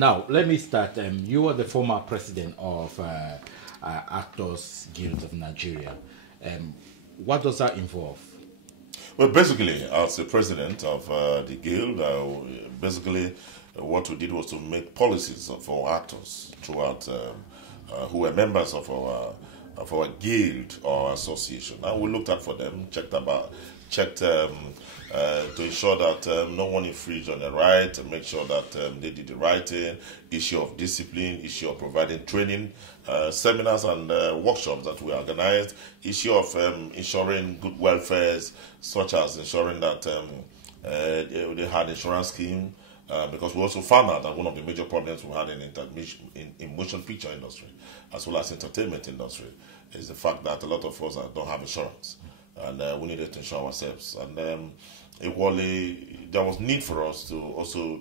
Now, let me start. You were the former president of Actors Guild of Nigeria. What does that involve? Well, basically, as the president of the guild, basically what we did was to make policies for actors throughout who were members of our guild or association, and we looked out for them, checked to ensure that no one infringed on their right, to make sure that they did the right thing, issue of discipline, issue of providing training, seminars and workshops that we organized, issue of ensuring good welfares, such as ensuring that they had insurance scheme, because we also found out that one of the major problems we had in motion picture industry, as well as entertainment industry, is the fact that a lot of us don't have insurance, and we needed to insure ourselves. And equally, there was need for us to also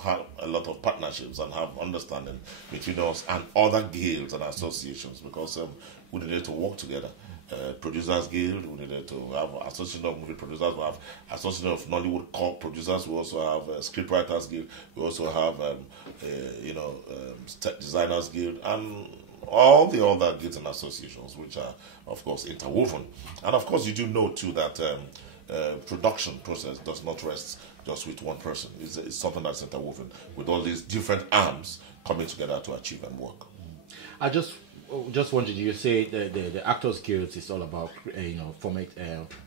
have a lot of partnerships and have understanding between us and other guilds and associations, because we needed to work together. Producers Guild, we needed to have Association of Movie Producers, we have Association of Nollywood Corp Producers, we also have Scriptwriters Guild, we also have Designers Guild, and all the other guilds and associations, which are, of course, interwoven. And of course, you do know too that production process does not rest just with one person. It's something that's interwoven with all these different arms coming together to achieve and work. I just wanted you to say the Actors Guild is all about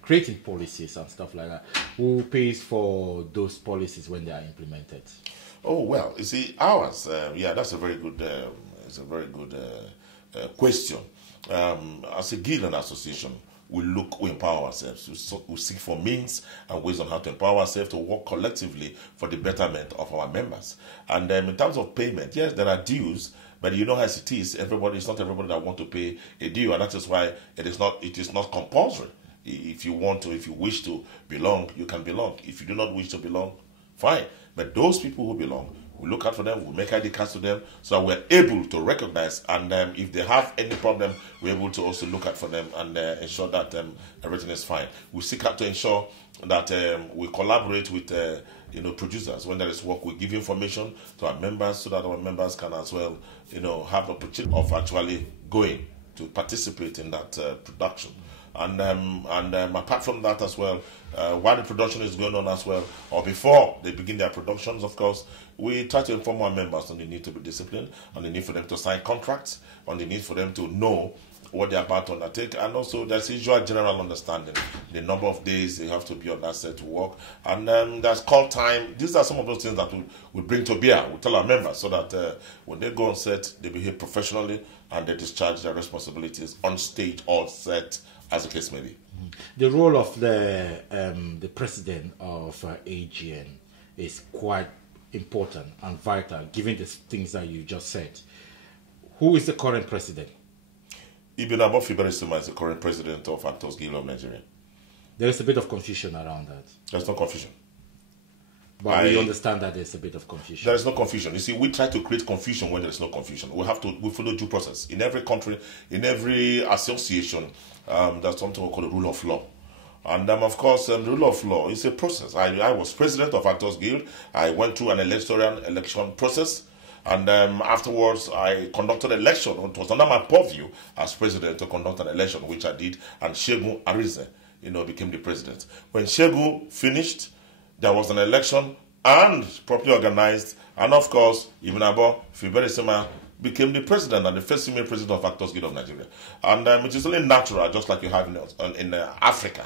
creating policies and stuff like that. Who pays for those policies when they are implemented? Oh well, you see, ours. Yeah, that's a very good. Question. As a guild and association, we empower ourselves. We seek for means and ways on how to empower ourselves to work collectively for the betterment of our members. And in terms of payment, yes, there are dues, but you know as it is, it's not everybody that want to pay a due, and that is why it is not compulsory. If you wish to belong, you can belong. If you do not wish to belong, fine. But those people who belong, we look out for them, we make ID cards to them, so that we're able to recognize, and if they have any problem, we're able to also look out for them and ensure that everything is fine. We seek out to ensure that we collaborate with producers. When there is work, we give information to our members so that our members can as well have the opportunity of actually going to participate in that production. And apart from that as well, while the production is going on as well, or before they begin their productions, of course, we try to inform our members on the need to be disciplined, on the need for them to sign contracts, on the need for them to know what they're about to undertake, and also there's usual general understanding, the number of days they have to be on that set to work, and there's call time. These are some of those things that we bring to bear. We tell our members so that when they go on set, they behave professionally and they discharge their responsibilities on stage or set, as the case may be. The role of the president of AGN is quite important and vital, given the things that you just said. Who is the current president? Ibn Fiberesima is the current president of Actors Guild of Nigeria. There is a bit of confusion around that. There's no confusion. But we understand that there's a bit of confusion. There is no confusion. You see, we try to create confusion when there is no confusion. We follow due process. In every country, in every association, there's something we call the rule of law. And of course, the rule of law is a process. I was president of Actors Guild. I went through an election process. And afterwards, I conducted an election. It was under my purview as president to conduct an election, which I did. And Segun Arize, became the president. When Segun finished, there was an election and properly organized. And of course, Ibn Fiberesima became the president and the first female president of Actors Guild of Nigeria. And it is only natural, just like you have in Africa,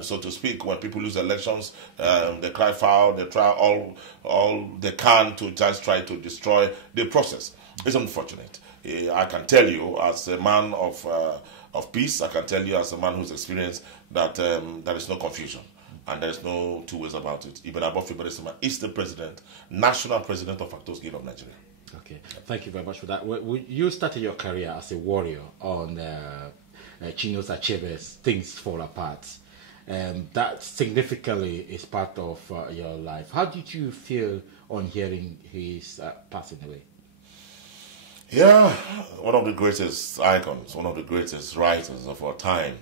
so to speak, when people lose elections, they cry foul, they try all they can to just try to destroy the process. It's unfortunate. I can tell you, as a man of peace, I can tell you, as a man who's experienced, that there is no confusion. And there's no two ways about it. Ibn Fiberesima is the president, national president of Actors Guild of Nigeria. Okay, thank you very much for that. You started your career as a warrior on Chinos Achebe's Things Fall Apart. That significantly is part of your life. How did you feel on hearing his passing away? Yeah, one of the greatest icons, one of the greatest writers of our time.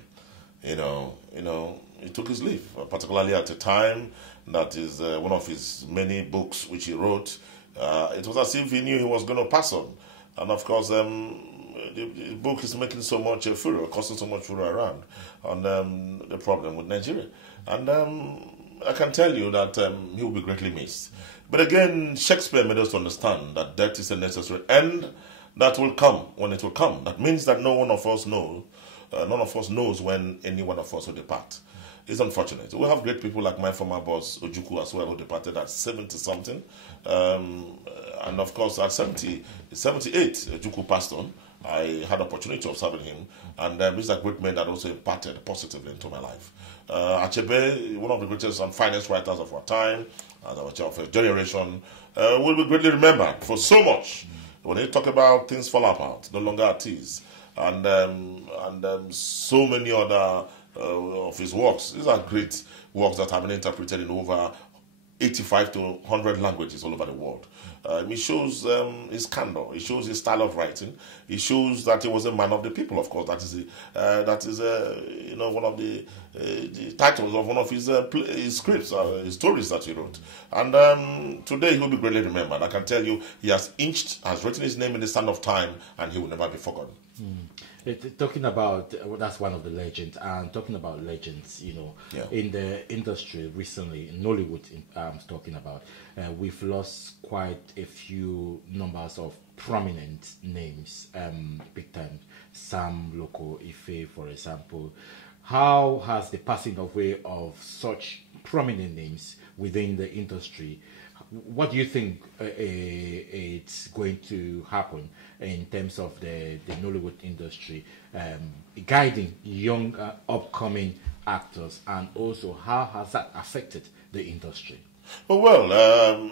He took his leave, particularly at a time that is one of his many books which he wrote It was as if he knew he was going to pass on. And of course, the book is making so much furor, causing so much furor around on the problem with Nigeria. And I can tell you that he will be greatly missed. But again, Shakespeare made us understand that death is a necessary end that will come when it will come. That means that none of us knows when any one of us will depart. It's unfortunate. We have great people like my former boss, Ojukwu, as well, who departed at 70-something. And of course, at 78, Ojukwu passed on. I had the opportunity of serving him, and these are great men that also impacted positively into my life. Achebe, one of the greatest and finest writers of our time, and of a generation, will be greatly remembered for so much. When they talk about things fall apart, no longer at ease, and so many other of his works. These are great works that have been interpreted in over 85 to 100 languages all over the world. It shows his candor. It shows his style of writing. It shows that he was a man of the people. Of course, that is one of the titles of one of his scripts, his stories that he wrote. And today he will be greatly remembered. I can tell you, he has written his name in the sand of time, and he will never be forgotten. Talking about that's one of the legends, and talking about legends, in the industry recently, in Nollywood, I'm talking about, we've lost quite a few numbers of prominent names, big time. Sam Loco Ife, for example. How has the passing away of such prominent names within the industry, what do you think it's going to happen in terms of the Nollywood industry, guiding young upcoming actors, and also how has that affected the industry? Well,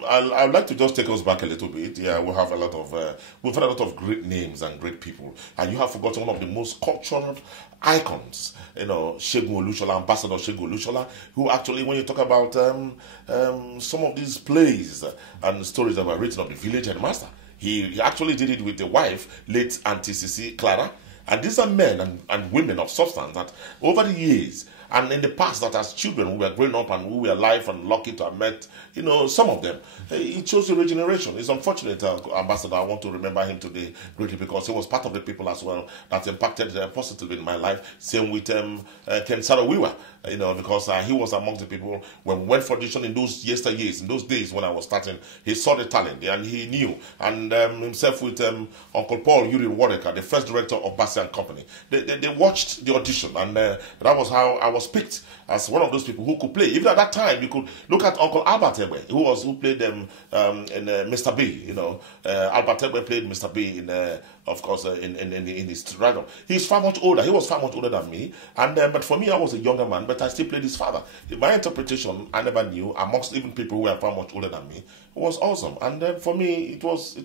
I'd like to just take us back a little bit. Yeah, we've had a lot of great names and great people, and you have forgotten one of the most cultural icons, Segun Olushola, Ambassador Segun Olushola, who actually, when you talk about some of these plays and stories that were written of the village headmaster, he actually did it with the wife, late Auntie Sisi Clara. And these are men and women of substance that over the years and in the past, that as children we were growing up and we were alive and lucky to have met, some of them. It shows the regeneration. It's unfortunate, Ambassador, I want to remember him today greatly because he was part of the people as well that impacted positively in my life. Same with Ken Sarawiwa, because he was amongst the people when we went for audition in those yesteryears, in those days when I was starting. He saw the talent and he knew. And himself with Uncle Paul Yuri Wadeka, the first director of Bassi and Company, they watched the audition, and that was how I was picked as one of those people who could play. Even at that time, you could look at Uncle Albert Egbe, who played them in Mr. B. Albert Egbe played Mr. B in his rider. He's far much older. He was far much older than me, and but for me, I was a younger man, but I still played his father. My interpretation, I never knew amongst even people who were far much older than me. It was awesome, and for me, it was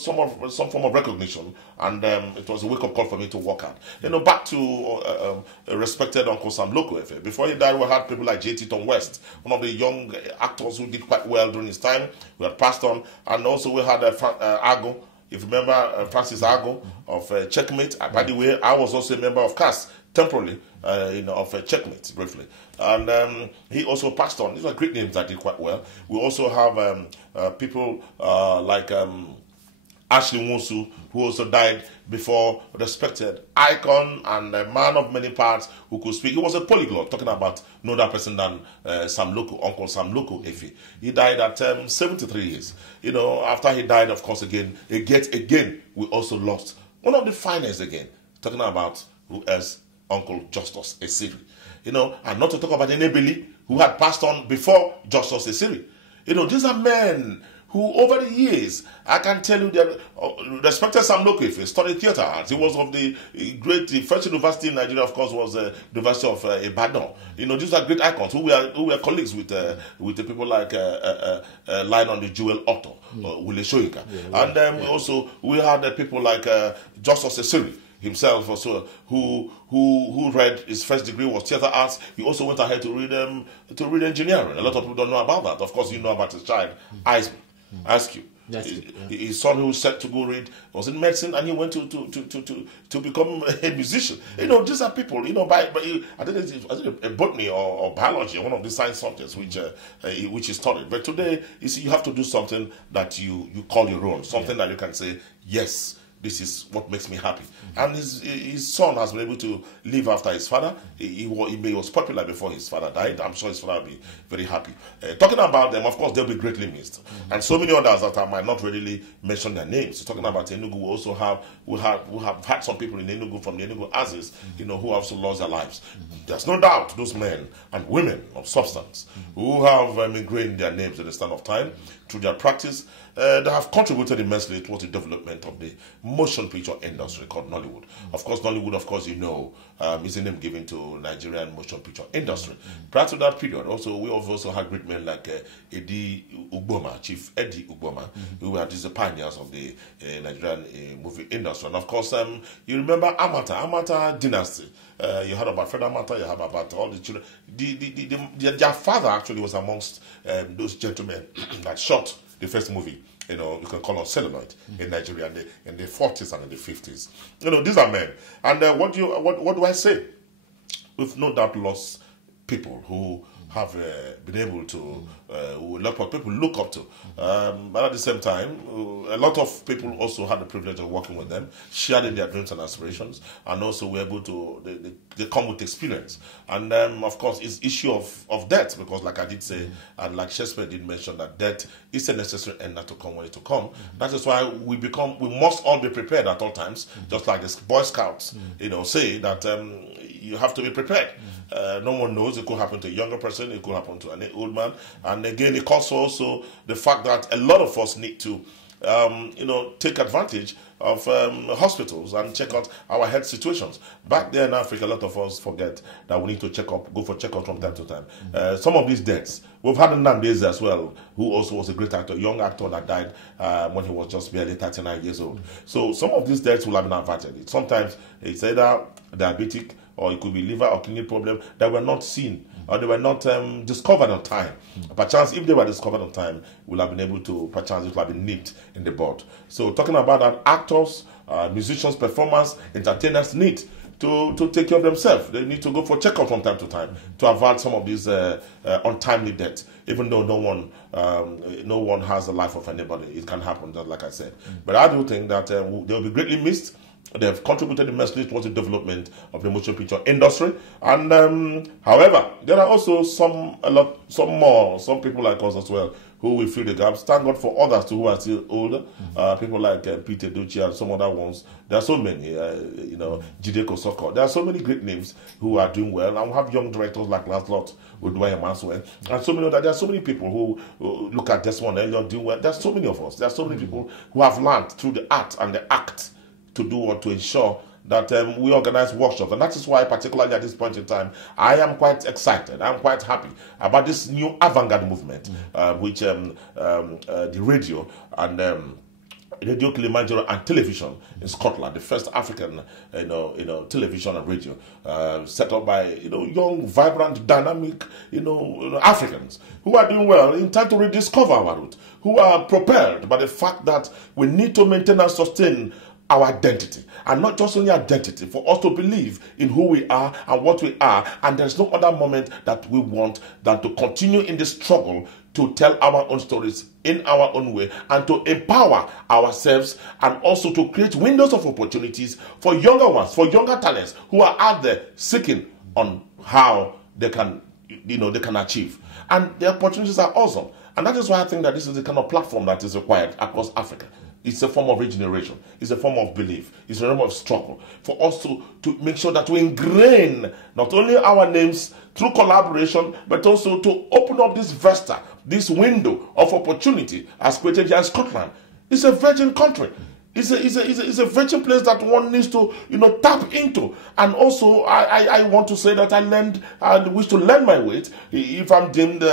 some form of recognition, and it was a wake up call for me to work hard. Back to respected Uncle Sam Loco. Before he died, we had people like J.T. Tom West, one of the young actors who did quite well during his time. We had passed on, and also we had Ago. If you remember Francis Ago of Checkmate. By the way, I was also a member of CAS temporarily, of Checkmate briefly. And he also passed on. These are great names that did quite well. We also have people like Ashley Nwosu, who also died before, respected icon and a man of many parts who could speak. He was a polyglot, talking about no other person than Sam Loco, Uncle Sam Loco Efi. He died at 73 years. After he died, of course, again, we also lost one of the finest again, talking about who else? Uncle Justus Esiri. And not to talk about Enebeli, who had passed on before Justus Esiri. These are men who over the years, I can tell you that respected Sam Loco Efe, studied theatre arts. He was of the first university in Nigeria, of course, was the University of Ibadan. These are great icons who were colleagues with the people like Lionel the Jewel Otto, Wile Soyinka. Yeah, and we had people like Justus Esiri himself also, who read his first degree was theatre arts. He also went ahead to read engineering. A lot of people don't know about that. Of course, you know about his child, Ask you. His son who was set to go read was in medicine, and he went to become a musician. You know, these are people. You know, by I think it's a botany or biology, or one of the science subjects which is studied. But today, you see, you have to do something that you call your own, something that you can say, yes, this is what makes me happy. And his son has been able to live after his father. He was popular before his father died. I'm sure his father will be very happy. Talking about them, of course, they'll be greatly missed. And so many others that I might not really mention their names. Talking about Enugu, we have had some people in Enugu from the Enugu Aziz, you know, who have also lost their lives. There's no doubt those men and women of substance who have ingrained their names in the stand of time through their practice, they have contributed immensely towards the development of the motion picture industry called Nollywood. Of course, Nollywood, of course, you know, is a name given to Nigerian motion picture industry. Prior to that period, we have also had great men like Chief Eddie Ugboma, who were the pioneers of the Nigerian movie industry. And of course, you remember Amata dynasty. You heard about Fred Amata, you heard about all the children. Their father actually was amongst those gentlemen that shot the first movie, you know, you can call on celluloid in Nigeria in the 40s and in the 50s. You know, these are men. And what do I say? We've no doubt lost people who have been able to, who a lot of people look up to. But at the same time, a lot of people also had the privilege of working with them, sharing their dreams and aspirations, and also were able to, they come with experience. And of course, it's issue of death, because like I did say, and like Shakespeare did mention, that death is a necessary end not to come when it to come. That is why we must all be prepared at all times, just like the Boy Scouts, you know, say that you have to be prepared. No one knows. It could happen to a younger person, it could happen to an old man. And again, it calls for also the fact that a lot of us need to you know, take advantage of hospitals and check out our health situations. Back there in Africa, a lot of us forget that we need to go for checkups from time to time. Some of these deaths, we've had Nnamdi as well, who also was a great actor, young actor that died when he was just barely 39 years old. So some of these deaths will have been averted. Sometimes it's either diabetic, or it could be liver or kidney problem that were not seen, or they were not discovered on time. Perchance, if they were discovered on time, we'll have been able to, perchance it will have been nipped in the bud. So talking about that, actors, musicians, performers, entertainers need to take care of themselves. They need to go for checkup from time to time to avoid some of these untimely deaths. Even though no one has the life of anybody, it can happen, just like I said. But I do think that they will be greatly missed. They have contributed immensely towards the development of the motion picture industry. And however, there are also some people like us as well who will fill the gaps. Thank God for others too who are still older. People like Peter Ducci and some other ones. There are so many, you know, Jide Kosoko. There are so many great names who are doing well. And we have young directors like Lancelot Udwaya Manswell. And so many others. There are so many people who look at this one and they're doing well. There are so many of us. There are so many people who have learned through the art and the act to do or to ensure that we organize workshops. And that is why, particularly at this point in time, I am quite excited. I'm quite happy about this new avant-garde movement, which the radio and Radio Kilimanjaro and television in Scotland, the first African, television and radio, set up by, young, vibrant, dynamic, Africans who are doing well in trying to rediscover our root, who are propelled by the fact that we need to maintain and sustain our identity, and not just only identity, for us to believe in who we are and what we are. And there's no other moment that we want than to continue in the struggle to tell our own stories in our own way and to empower ourselves, and also to create windows of opportunities for younger ones, for younger talents who are out there seeking on how they can, they can achieve. And the opportunities are awesome. And that is why I think that this is the kind of platform that is required across Africa. It's a form of regeneration. It's a form of belief. It's a form of struggle for us to make sure that we ingrain not only our names through collaboration, but also to open up this vista, this window of opportunity as created here in Scotland. It's a virgin country. It's a virgin place that one needs to tap into. And also I want to say that I wish to lend my weight if I'm deemed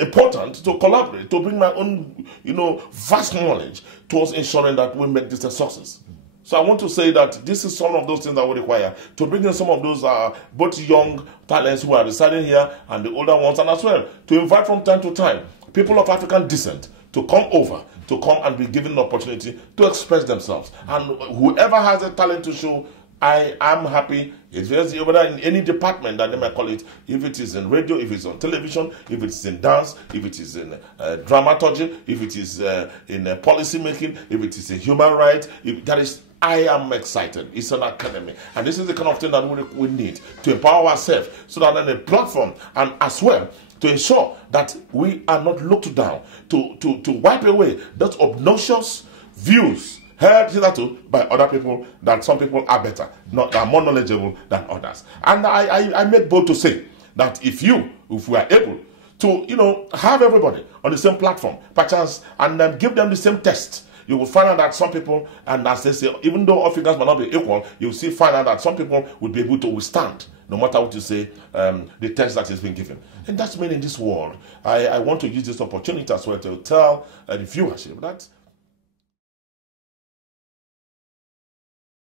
important to collaborate, to bring my own vast knowledge towards ensuring that we make this a success. So I want to say that this is some of those things that we require to bring in some of those both young talents who are residing here and the older ones, and as well to invite from time to time people of African descent to come over, to come and be given an opportunity to express themselves. And whoever has a talent to show, I am happy. It's whether in any department that they might call it, if it is in radio, if it's on television, if it's in dance, if it is in dramaturgy, if it is in policy making, if it is in human rights, I am excited. It's an academy. And this is the kind of thing that we need to empower ourselves so that on a platform and as well to ensure that we are not looked down, to wipe away those obnoxious views heard hitherto by other people, that some people are better, are more knowledgeable than others. And I make bold to say that if we are able to, have everybody on the same platform, perchance, and then give them the same test, you will find out that some people, and as they say, even though all figures might not be equal, you will still find out that some people will be able to withstand, no matter what you say, the test that is being given. And that's mean in this world. I want to use this opportunity as well to tell the viewership that